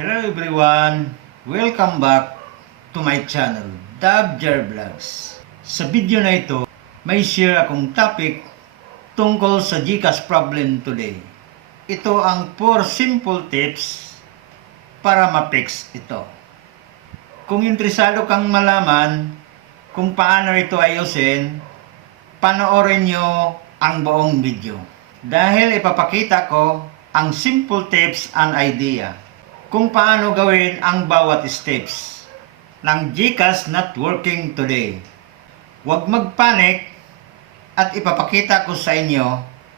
Hello everyone! Welcome back to my channel, Dabjar Vlogs. Sa video na ito, may share akong topic tungkol sa GCash problem today. Ito ang 4 simple tips para ma-fix ito. Kung interesado kang malaman kung paano ito ayusin, panoorin nyo ang buong video. Dahil ipapakita ko ang simple tips and idea kung paano gawin ang bawat steps ng GCash not working today. Huwag magpanik at ipapakita ko sa inyo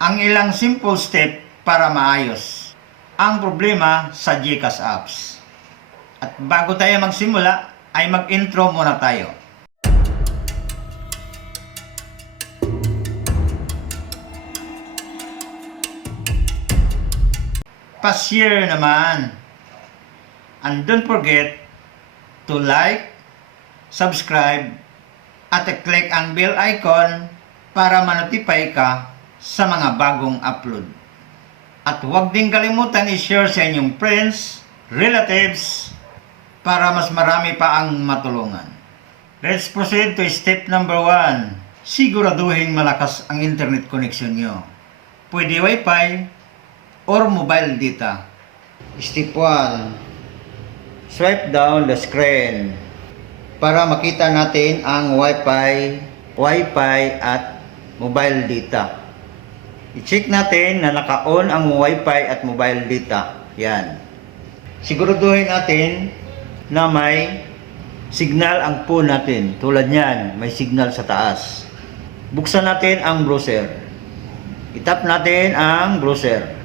ang ilang simple step para maayos ang problema sa GCash apps. At bago tayo magsimula, ay mag-intro muna tayo. Pa-share naman. And don't forget to like, subscribe, at click ang bell icon para ma-notify ka sa mga bagong upload. At huwag din kalimutan i-share sa inyong friends, relatives, para mas marami pa ang matulungan. Let's proceed to step number 1. Siguraduhin malakas ang internet connection nyo. Pwede Wi-Fi or mobile data. Step 1. Swipe down the screen para makita natin ang Wi-Fi at mobile data. I-check natin na naka-on ang Wi-Fi at mobile data. Yan. Siguraduhin natin na may signal ang phone natin. Tulad niyan, may signal sa taas. Buksan natin ang browser. I-tap natin ang browser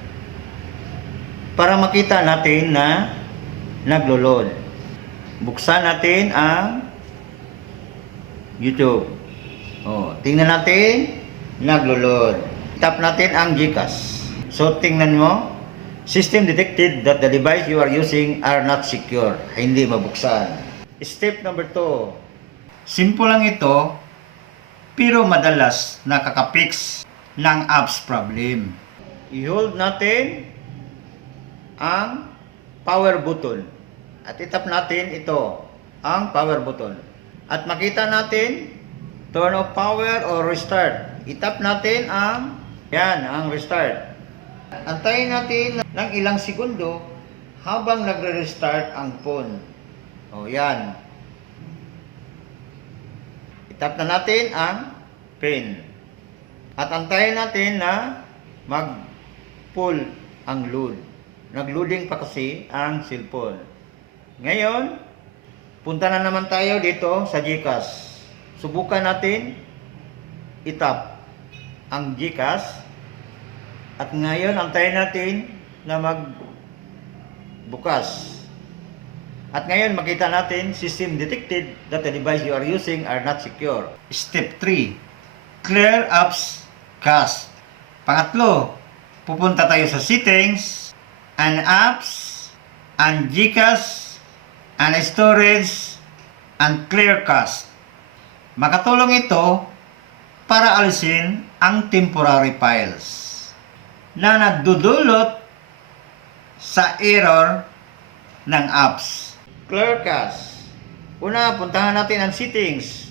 para makita natin na naglo-load. Buksan natin ang YouTube. Tingnan natin, naglo-load. Tap natin ang GCash. So, tingnan mo, system detected that the device you are using are not secure. Hindi mabuksan. Step number 2. Simple lang ito, pero madalas nakaka-fix ng apps problem. I-hold natin ang power button. At itap natin ito, ang power button. At makita natin, turn off power or restart. Itap natin ang restart. Antayin natin ng ilang segundo habang nagre-restart ang phone. Yan. Itap na natin ang pin. At antayin natin na mag-pull ang load. Nag-loading pa kasi ang cellphone. Ngayon, punta na naman tayo dito sa GCash. Subukan natin itap ang GCash. At ngayon, antayin natin na magbukas. At ngayon, makita natin, system detected that the device you are using are not secure. Step 3. Clear apps cache. Pangatlo, pupunta tayo sa settings, and apps, and GCash, and storage, and clear cache. Makatulong ito para alisin ang temporary files na nagdudulot sa error ng apps. Clear cache. Una, puntahan natin ang settings.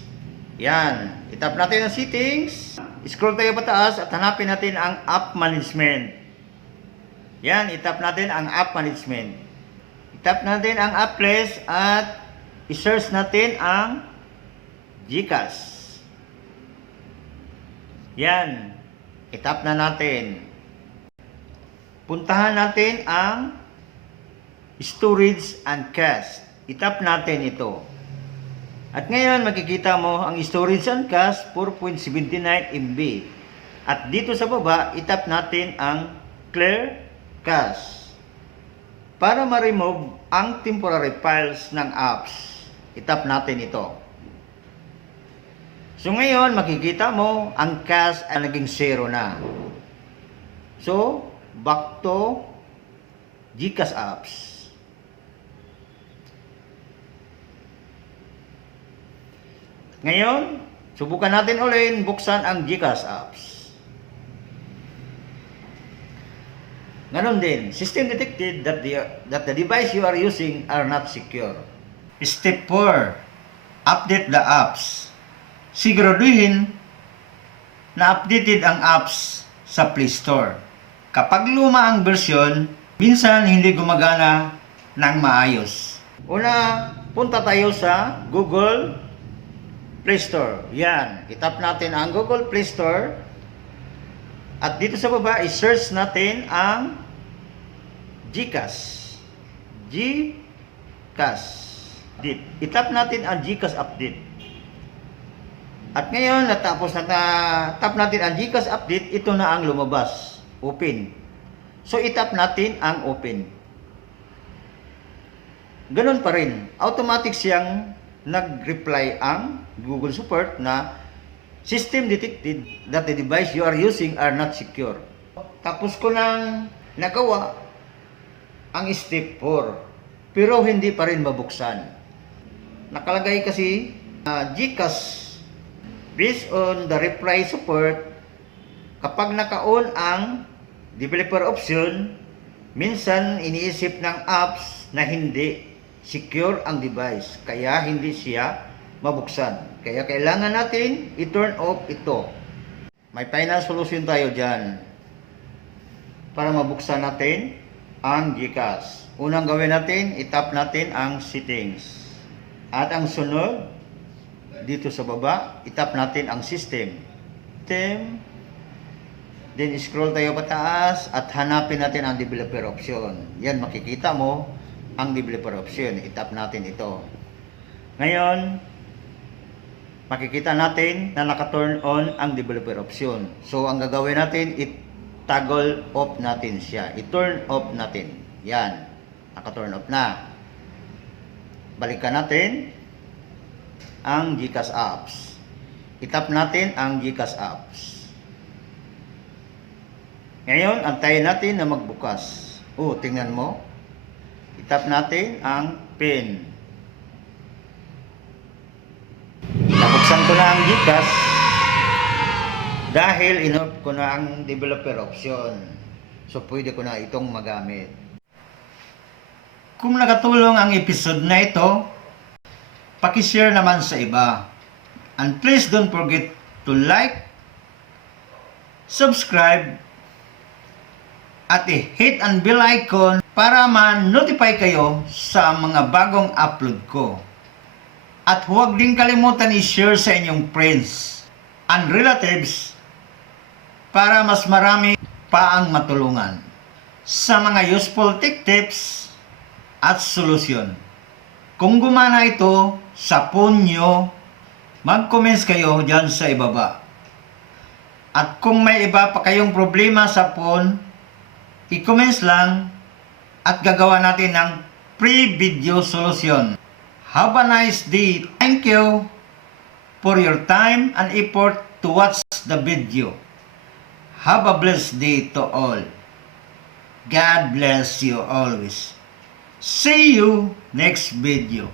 Yan. Itap natin ang settings. Scroll tayo pataas at hanapin natin ang app management. Yan. Itap natin ang app management. Itap natin ang app list at i-search natin ang GCash. Yan. Itap na natin. Puntahan natin ang storage and cache. Itap natin ito. At ngayon makikita mo ang storage and cache 4.79 MB. At dito sa baba, itap natin ang clear cache para ma-remove ang temporary files ng apps. Itap natin ito. So ngayon, makikita mo ang cache ay naging 0 na. So, back to GCash apps. Ngayon, subukan natin ulit buksan ang GCash apps. Ganon din, system detected that the device you are using are not secure. Step 4. Update the apps. Siguraduhin na updated ang apps sa Play Store. Kapag luma ang version, minsan hindi gumagana ng maayos. Una, punta tayo sa Google Play Store. Yan, itap natin ang Google Play Store. At dito sa baba, i-search natin ang GCash. GCash. Itap natin ang GCash update. At ngayon, natapos na tap natin ang GCash update, ito na ang lumabas. Open. So, itap natin ang open. Ganun pa rin. Automatic siyang nag-reply ang Google support na system detected that the device you are using are not secure. Tapos ko nang nagawa ang step 4. Pero hindi pa rin mabuksan. Nakalagay kasi GCash based on the reply support, kapag naka-on ang developer option, minsan iniisip ng apps na hindi secure ang device. Kaya hindi siya mabuksan. Kaya kailangan natin i-turn off ito. May final solution tayo dyan para mabuksan natin ang GCash. Unang gawin natin, itap natin ang settings. At ang sunod, dito sa baba, itap natin ang system. Then scroll tayo pataas at hanapin natin ang developer option. Yan, makikita mo ang developer option. Itap natin ito. Ngayon, makikita natin na naka-turn on ang developer option. So, ang gagawin natin, i-toggle off natin siya. I-turn off natin. Yan, naka-turn off na. Balikan natin ang GCash apps. Itap natin ang GCash apps. Ngayon, antayin natin na magbukas. Tingnan mo. Itap natin ang PIN. Nabuksan ko na ang GCash dahil in-off ko na ang developer option. So, pwede ko na itong magamit. Kung nakatulong ang episode na ito, paki-share naman sa iba. And please don't forget to like, subscribe, at i-hit ang bell icon para ma-notify kayo sa mga bagong upload ko. At huwag din kalimutan i-share sa inyong friends and relatives para mas marami pa ang matulungan sa mga useful tech tips at solusyon. Kung gumana ito sa phone nyo, mag-comments kayo dyan sa ibaba. At kung may iba pa kayong problema sa phone, i-comments lang at gagawa natin ng pre-video solution. Have a nice day. Thank you for your time and effort to watch the video. Have a blessed day to all. God bless you always. See you next video.